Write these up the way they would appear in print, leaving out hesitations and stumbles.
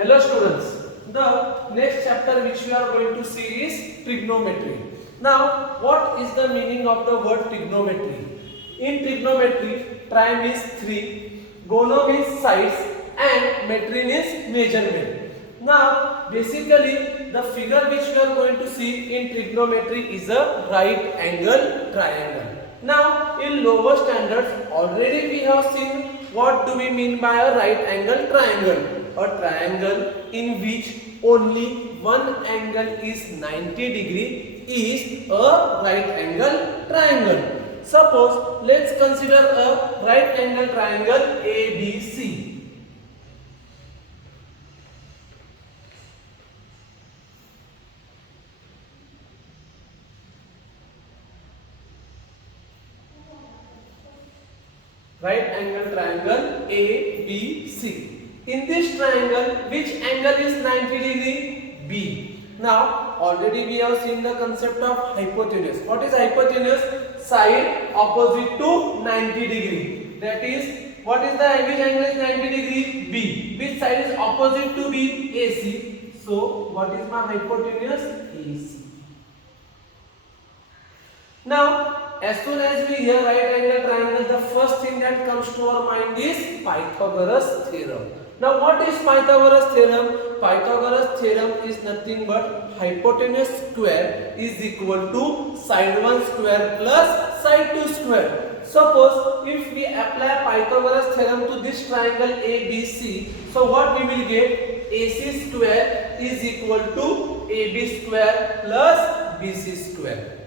Hello students, the next chapter which we are going to see is trigonometry. Now what is the meaning of the word trigonometry? In trigonometry, tri means 3, gono means sides and metry means measurement. Now basically the figure which we are going to see in trigonometry is a right angle triangle. Now in lower standards already we have seen what do we mean by a right angle triangle. A triangle in which only one angle is 90 degree is a right angle triangle. Suppose let's consider a right angle triangle ABC. Right angle triangle ABC. In this triangle, which angle is 90 degree? B. Now, already we have seen the concept of hypotenuse. What is hypotenuse? Side opposite to 90 degree. That is, what is the which angle is 90 degree? B. Which side is opposite to B? AC. So, what is my hypotenuse? AC. Now, as soon as we hear right angle triangle, the first thing that comes to our mind is Pythagoras theorem. Now what is Pythagoras theorem? Pythagoras theorem is nothing but hypotenuse square is equal to side 1 square plus side 2 square. Suppose if we apply Pythagoras theorem to this triangle ABC, so what we will get? AC square is equal to AB square plus BC square.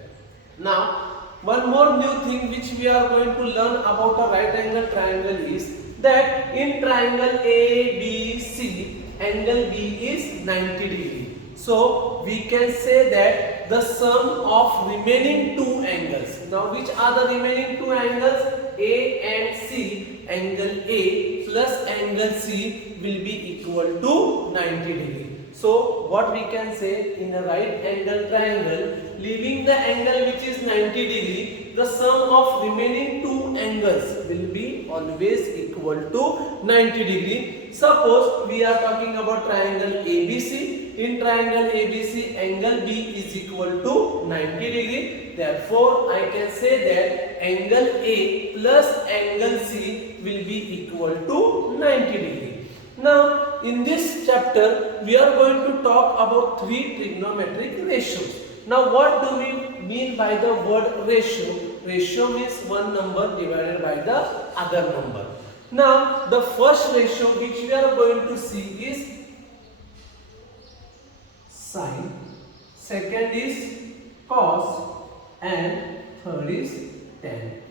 Now one more new thing which we are going to learn about a right angle triangle is that in triangle ABC, angle B is 90 degree. So we can say that the sum of remaining two angles. Now which are the remaining two angles? A and C. Angle A plus angle C will be equal to 90 degree. So what we can say in a right angle triangle, leaving the angle which is 90 degree, the sum of remaining two angles will be always equal to 90 degree. Suppose we are talking about triangle ABC. In triangle ABC, angle B is equal to 90 degree. Therefore, I can say that angle A plus angle C will be equal to 90 degree. Now, in this chapter, we are going to talk about three trigonometric ratios. Now, what do we mean by the word ratio? Ratio means one number divided by the other number. Now, the first ratio which we are going to see is sine, second is cos, and third is tan.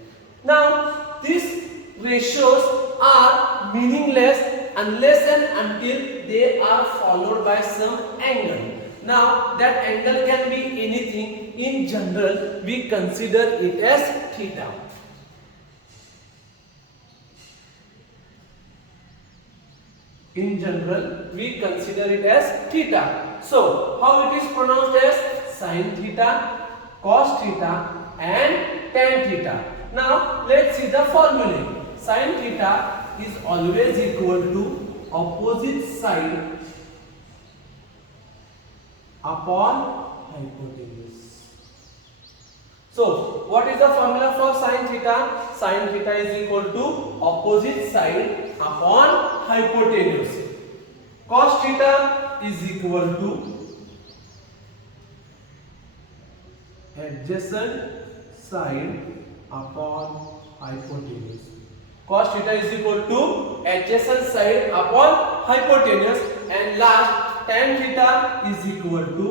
Now, these ratios are meaningless unless and until they are followed by some angle. Now that angle can be anything. In general, we consider it as theta. In general, we consider it as theta. So how it is pronounced as sine theta, cos theta and tan theta. Now let's see the formula. Sine theta is always equal to opposite side upon hypotenuse. So what is the formula for sine theta? Sine theta is equal to opposite side upon hypotenuse. Cos theta is equal to adjacent side upon hypotenuse. Cos theta is equal to adjacent side upon hypotenuse, and last tan theta is equal to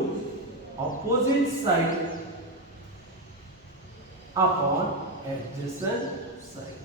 opposite side upon adjacent side.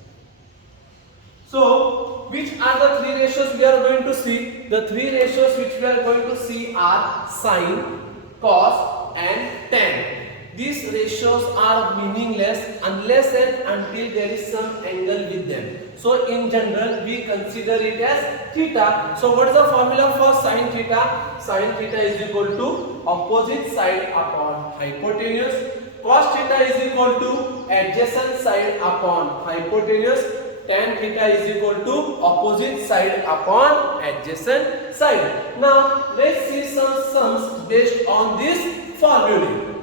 So which are the three ratios we are going to see? The three ratios which we are going to see are sine, cos and tan. These ratios are meaningless unless and until there is some angle with them. So in general, we consider it as theta. So what is the formula for sine theta? Sine theta is equal to opposite side upon hypotenuse. Cos theta is equal to adjacent side upon hypotenuse. tan theta is equal to opposite side upon adjacent side. Now let's see some sums based on this formula.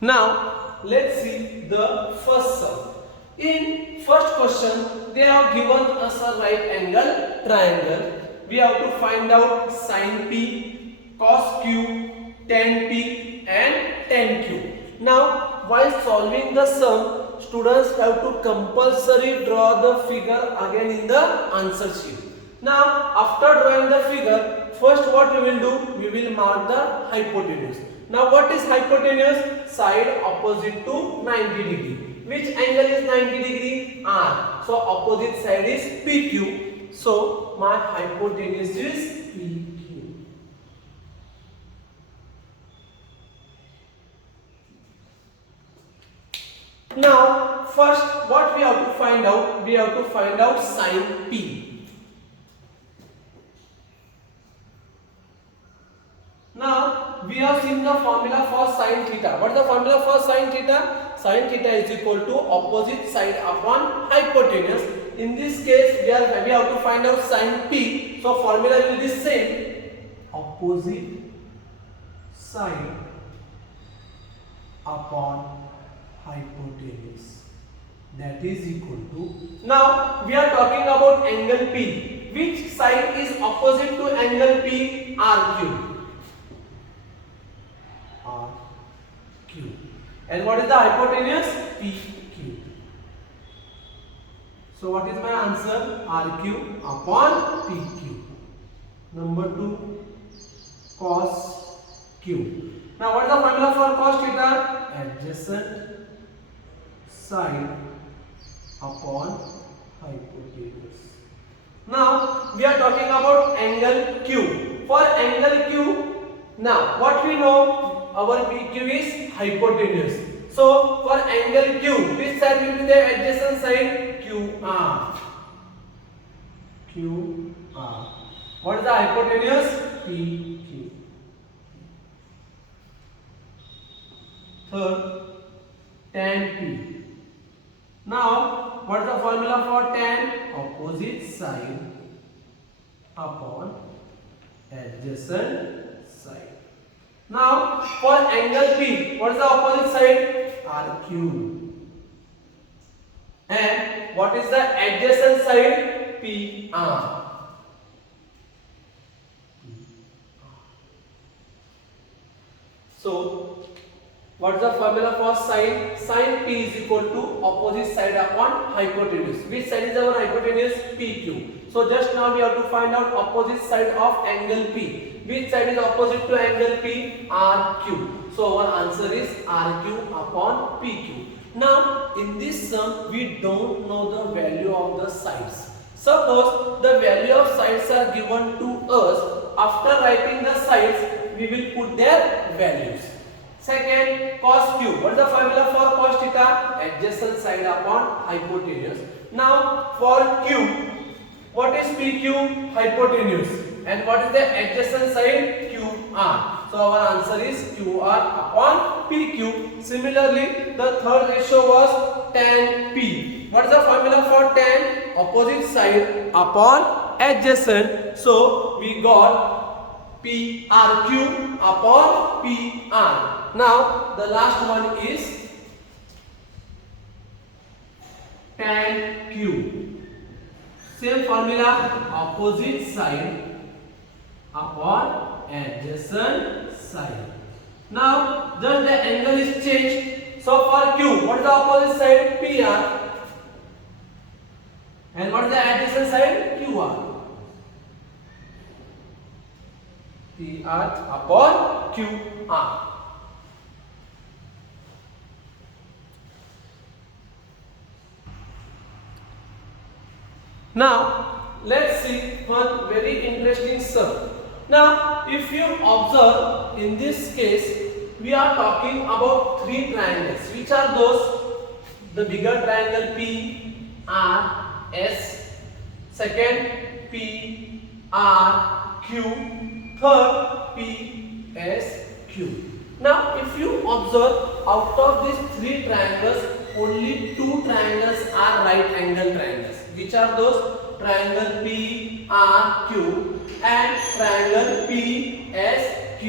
Now let's see the first sum. In first question they have given us a right angle triangle. We have to find out sin p, cos q, tan p and tan q. Now while solving the sum, students have to compulsory draw the figure again in the answer sheet. Now after drawing the figure, first what we will do, we will mark the hypotenuse. Now what is hypotenuse? Side opposite to 90 degree. Which angle is 90 degree? R. So opposite side is PQ. So my hypotenuse is PQ. Now first what we have to find out? We have to find out sin P. Now we have seen the formula for sin theta. What is the formula for sin theta? Sin theta is equal to opposite side upon hypotenuse. In this case we have to find out sin P. So formula will be same. Opposite side upon hypotenuse. That is equal to. Now we are talking about angle P. Which side is opposite to angle P? RQ. And what is the hypotenuse? PQ. So what is my answer? RQ upon PQ. Number 2, cos Q. Now what is the formula for cos theta? Adjacent side upon hypotenuse. Now we are talking about angle Q. For angle Q, now what we know, our PQ is hypotenuse. So for angle Q, which side will be the adjacent side? QR. QR. What is the hypotenuse? PQ. Third, tan P. Now what is the formula for tan? Opposite side upon adjacent side. Now for angle P, what is the opposite side? RQ. And what is the adjacent side? PR. So what is the formula for sin? Sin P is equal to opposite side upon hypotenuse. Which side is our hypotenuse? PQ. So just now we have to find out opposite side of angle P. Which side is opposite to angle P? RQ. So our answer is RQ upon PQ. Now in this sum we don't know the value of the sides. Suppose the value of sides are given to us. After writing the sides, we will put their values. Second, cos Q. What is the formula for cos theta? Adjacent side upon hypotenuse. Now for Q, what is PQ? Hypotenuse. And what is the adjacent side? QR. So our answer is QR upon PQ. Similarly, the third ratio was tan P. What is the formula for tan? Opposite side upon adjacent. So we got PRQ upon PR. Now the last one is tan Q. Same formula, opposite side upon adjacent side. Now just the angle is changed. So for Q, what is the opposite side? PR. And what is the adjacent side? QR. PR upon QR. Now let's see one very interesting sum. Now if you observe, in this case we are talking about three triangles. Which are those? The bigger triangle P R S, second P R Q, third P PSQ. Now if you observe, out of these three triangles, only two triangles are right angle triangles. Which are those? Triangle PRQ and triangle PSQ.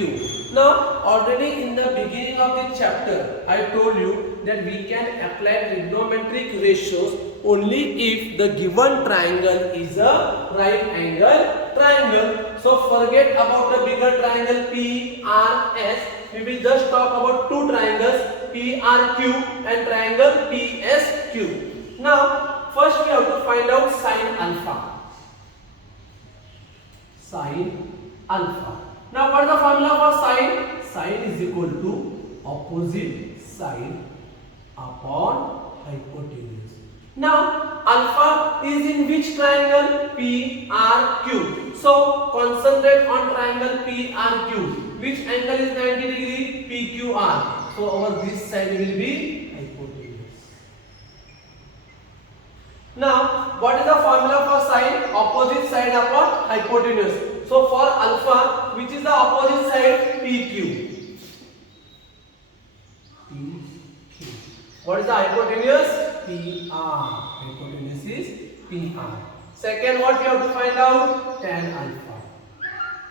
Now already in the beginning of the chapter I told you that we can apply trigonometric ratios only if the given triangle is a right angle triangle. So forget about the bigger triangle PRS. We will just talk about two triangles PRQ and triangle PSQ. Now first we have to find out sine alpha. Sine alpha. Now what is the formula for sine? Sine is equal to opposite side upon hypotenuse. Now alpha is in which triangle? PRQ. So concentrate on triangle PRQ. Which angle is 90 degree? PQR. So our this side will be hypotenuse. Now what is the formula for sine? Opposite side upon hypotenuse. So for alpha, which is the opposite side? PQ. What is the hypotenuse? PR. Hypotenuse is PR. Second, what we have to find out? Tan alpha.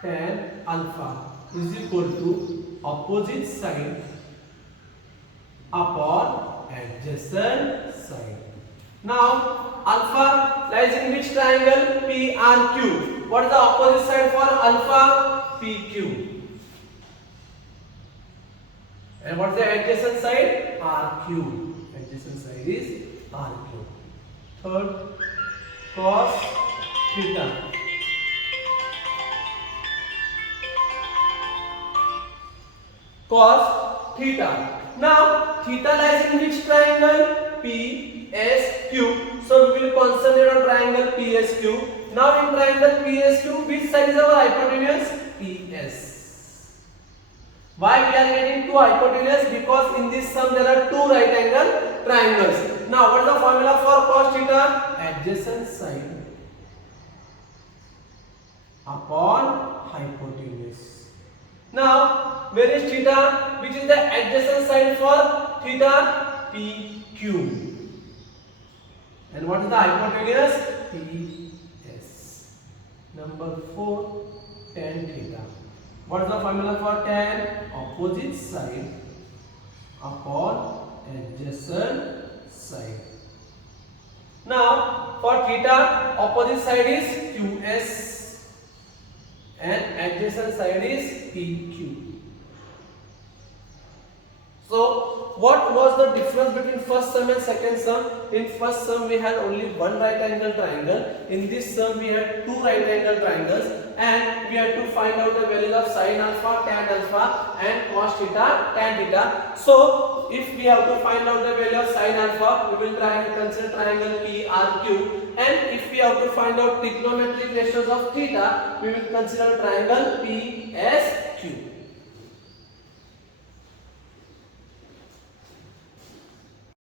Tan alpha is equal to opposite side upon adjacent side. Now alpha lies in which triangle? PRQ. What is the opposite side for alpha? PQ. And what is the adjacent side? RQ. Adjacent side is RQ. Third, cos theta. Cos theta. Now theta lies in which triangle? PSQ. So we will concentrate on triangle PSQ. Now in triangle PSQ, which side is our hypotenuse? PS. Why we are getting two hypotenuse? Because in this sum there are two right angle triangles. Now what is the formula for cos theta? Adjacent side upon hypotenuse. Now where is theta? Which is the adjacent side for theta? PQ. And what is the hypotenuse? PS. Number 4, tan theta. What is the formula for tan? Opposite side upon adjacent side. Now for theta, opposite side is QS and adjacent side is PQ. So what was the difference between first sum and second sum? In first sum we had only one right angle triangle. In this sum we had two right angle triangles, and we had to find out the values of sine alpha, tan alpha and cos theta, tan theta. So if we have to find out the value of sine alpha, we will consider triangle PRQ, and if we have to find out trigonometric ratios of theta, we will consider triangle PSQ.